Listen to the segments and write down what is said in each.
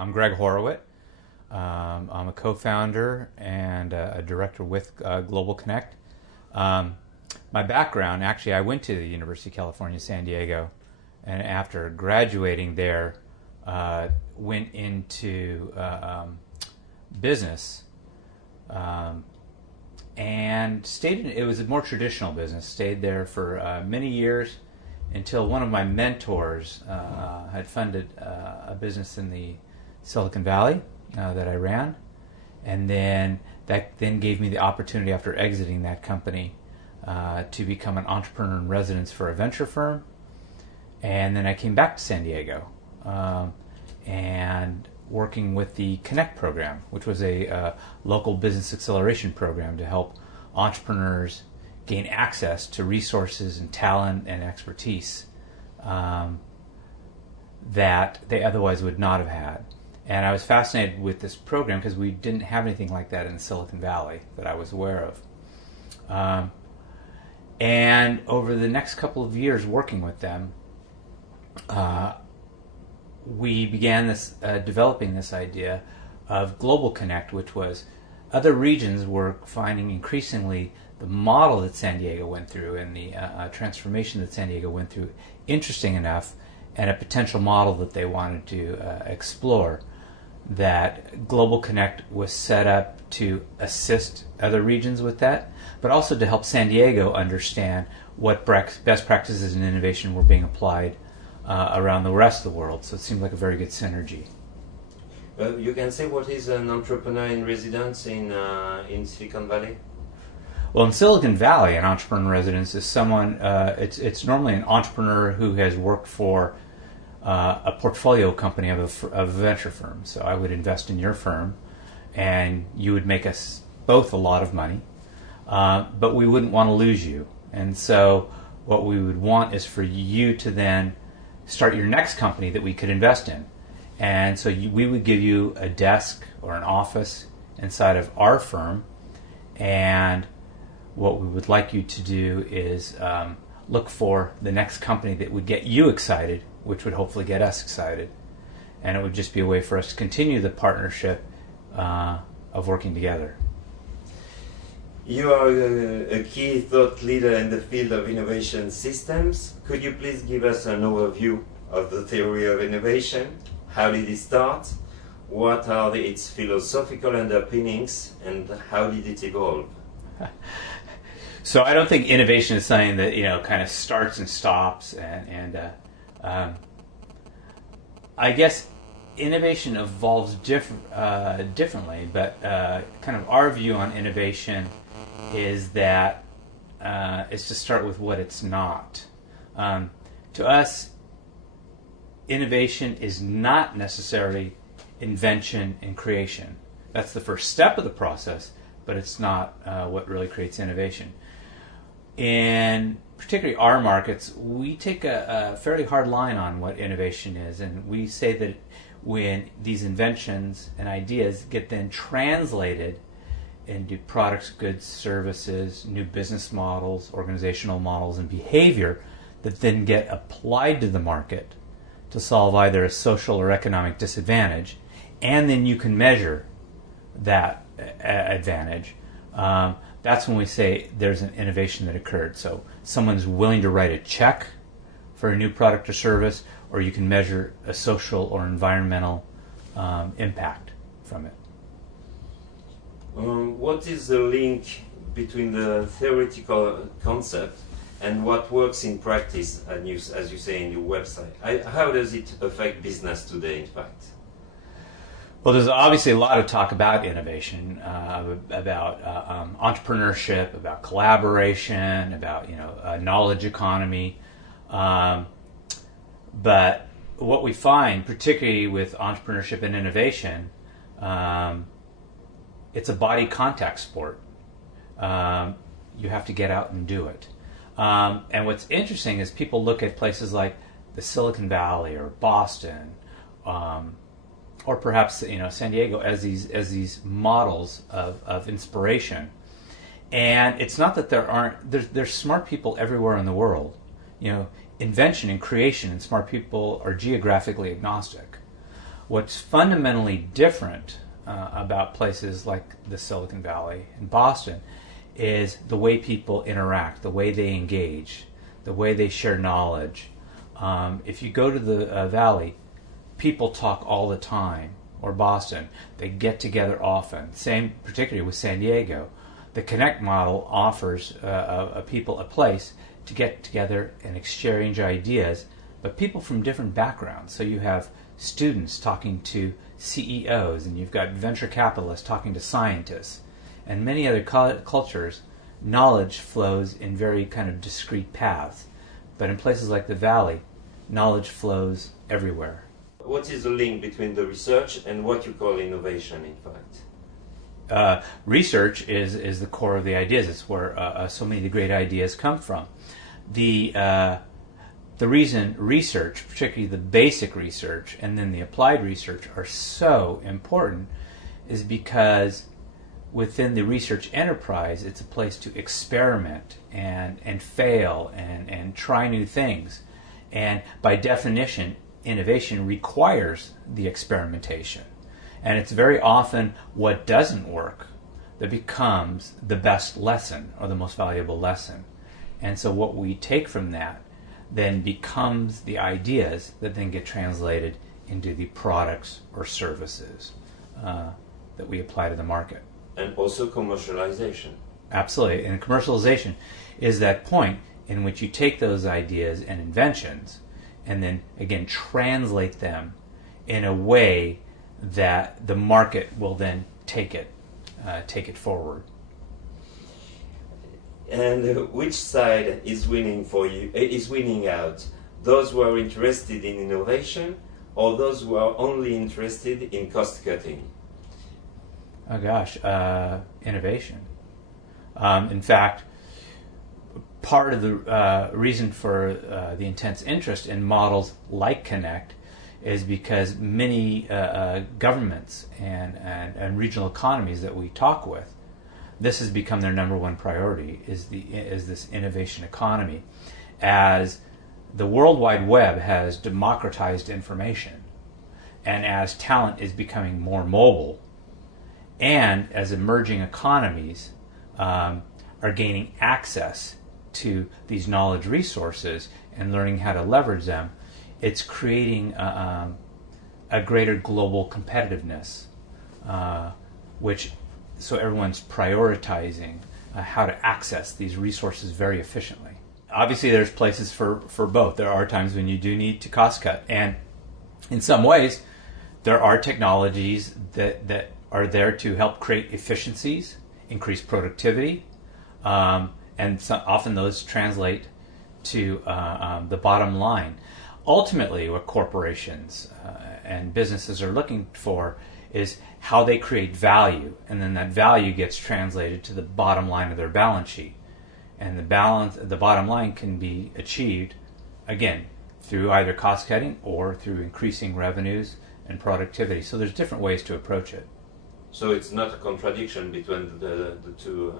I'm Greg Horowitt. I'm a co-founder and a director with Global Connect. My background, actually, I went to the University of California, San Diego, and after graduating there, went into business and stayed. It was a more traditional business. Stayed there for many years until one of my mentors had funded a business in the Silicon Valley that I ran, and then that gave me the opportunity after exiting that company to become an entrepreneur in residence for a venture firm. And then I came back to San Diego and working with the Connect program, which was a local business acceleration program to help entrepreneurs gain access to resources and talent and expertise that they otherwise would not have had. And I was fascinated with this program because we didn't have anything like that in Silicon Valley that I was aware of. And over the next couple of years working with them, we began developing this idea of Global Connect, which was other regions were finding increasingly the model that San Diego went through and the transformation that San Diego went through interesting enough, and a potential model that they wanted to explore. That Global Connect was set up to assist other regions with that, but also to help San Diego understand what best practices and innovation were being applied around the rest of the world. So it seemed like a very good synergy. You can say what is an entrepreneur in residence in Silicon Valley? Well, in Silicon Valley, an entrepreneur in residence is someone, it's normally an entrepreneur who has worked for a portfolio company of a venture firm. So I would invest in your firm, and you would make us both a lot of money, but we wouldn't want to lose you. And so what we would want is for you to then start your next company that we could invest in. And so we would give you a desk or an office inside of our firm, and what we would like you to do is look for the next company that would get you excited, which would hopefully get us excited. And it would just be a way for us to continue the partnership of working together. You are a key thought leader in the field of innovation systems. Could you please give us an overview of the theory of innovation? How did it start? What are its philosophical underpinnings, and how did it evolve? So I don't think innovation is something that kind of starts and stops, and I guess innovation evolves differently. But kind of our view on innovation is that it's to start with what it's not. To us, innovation is not necessarily invention and creation. That's the first step of the process, but it's not what really creates innovation. In particularly our markets, we take a fairly hard line on what innovation is, and we say that when these inventions and ideas get then translated into products, goods, services, new business models, organizational models, and behavior that then get applied to the market to solve either a social or economic disadvantage, and then you can measure that advantage, that's when we say there's an innovation that occurred. So someone's willing to write a check for a new product or service, or you can measure a social or environmental impact from it. What is the link between the theoretical concept and what works in practice, as you say in your website? How does it affect business today, in fact? Well, there's obviously a lot of talk about innovation, about entrepreneurship, about collaboration, about knowledge economy. But what we find, particularly with entrepreneurship and innovation, it's a body contact sport. You have to get out and do it. And what's interesting is people look at places like the Silicon Valley or Boston, or perhaps San Diego as these models of inspiration. And it's not that there's smart people everywhere in the world. Invention and creation and smart people are geographically agnostic. What's fundamentally different about places like the Silicon Valley and Boston is the way people interact, the way they engage, the way they share knowledge. If you go to the Valley, people talk all the time, or Boston, they get together often. Same particularly with San Diego. The Connect model offers people a place to get together and exchange ideas, but people from different backgrounds. So you have students talking to CEOs, and you've got venture capitalists talking to scientists. And many other cultures, knowledge flows in very kind of discrete paths. But in places like the Valley, knowledge flows everywhere. What is the link between the research and what you call innovation, in fact? Research is the core of the ideas. It's where so many of the great ideas come from. The reason research, particularly the basic research and then the applied research, are so important is because within the research enterprise, it's a place to experiment and fail and try new things. And by definition, innovation requires the experimentation. And it's very often what doesn't work that becomes the best lesson or the most valuable lesson. And so what we take from that then becomes the ideas that then get translated into the products or services that we apply to the market. And also commercialization. Absolutely. And commercialization is that point in which you take those ideas and inventions and then, again, translate them in a way that the market will then take it forward. And which side is winning for you? Is winning out? Those who are interested in innovation, or those who are only interested in cost cutting? Oh gosh, innovation. In fact, part of the reason for the intense interest in models like Connect is because many governments and regional economies that we talk with, this has become their number one priority, is this innovation economy. As the World Wide Web has democratized information, and as talent is becoming more mobile, and as emerging economies are gaining access to these knowledge resources and learning how to leverage them, it's creating a greater global competitiveness, so everyone's prioritizing how to access these resources very efficiently. Obviously, there's places for both. There are times when you do need to cost cut, and in some ways, there are technologies that are there to help create efficiencies, increase productivity, and often those translate to the bottom line. Ultimately, what corporations and businesses are looking for is how they create value, and then that value gets translated to the bottom line of their balance sheet. And the bottom line can be achieved, again, through either cost cutting or through increasing revenues and productivity. So there's different ways to approach it. So it's not a contradiction between the two?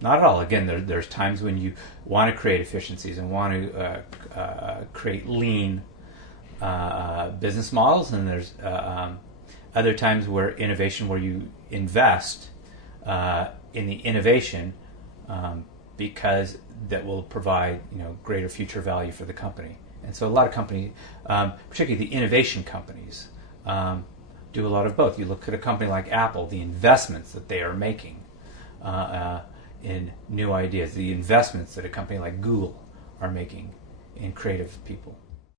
Not at all. Again, there's times when you want to create efficiencies and want to create lean business models, and there's other times where you invest in the innovation because that will provide greater future value for the company. And so a lot of companies, particularly the innovation companies, do a lot of both. You look at a company like Apple, the investments that they are making in new ideas, the investments that a company like Google are making in creative people.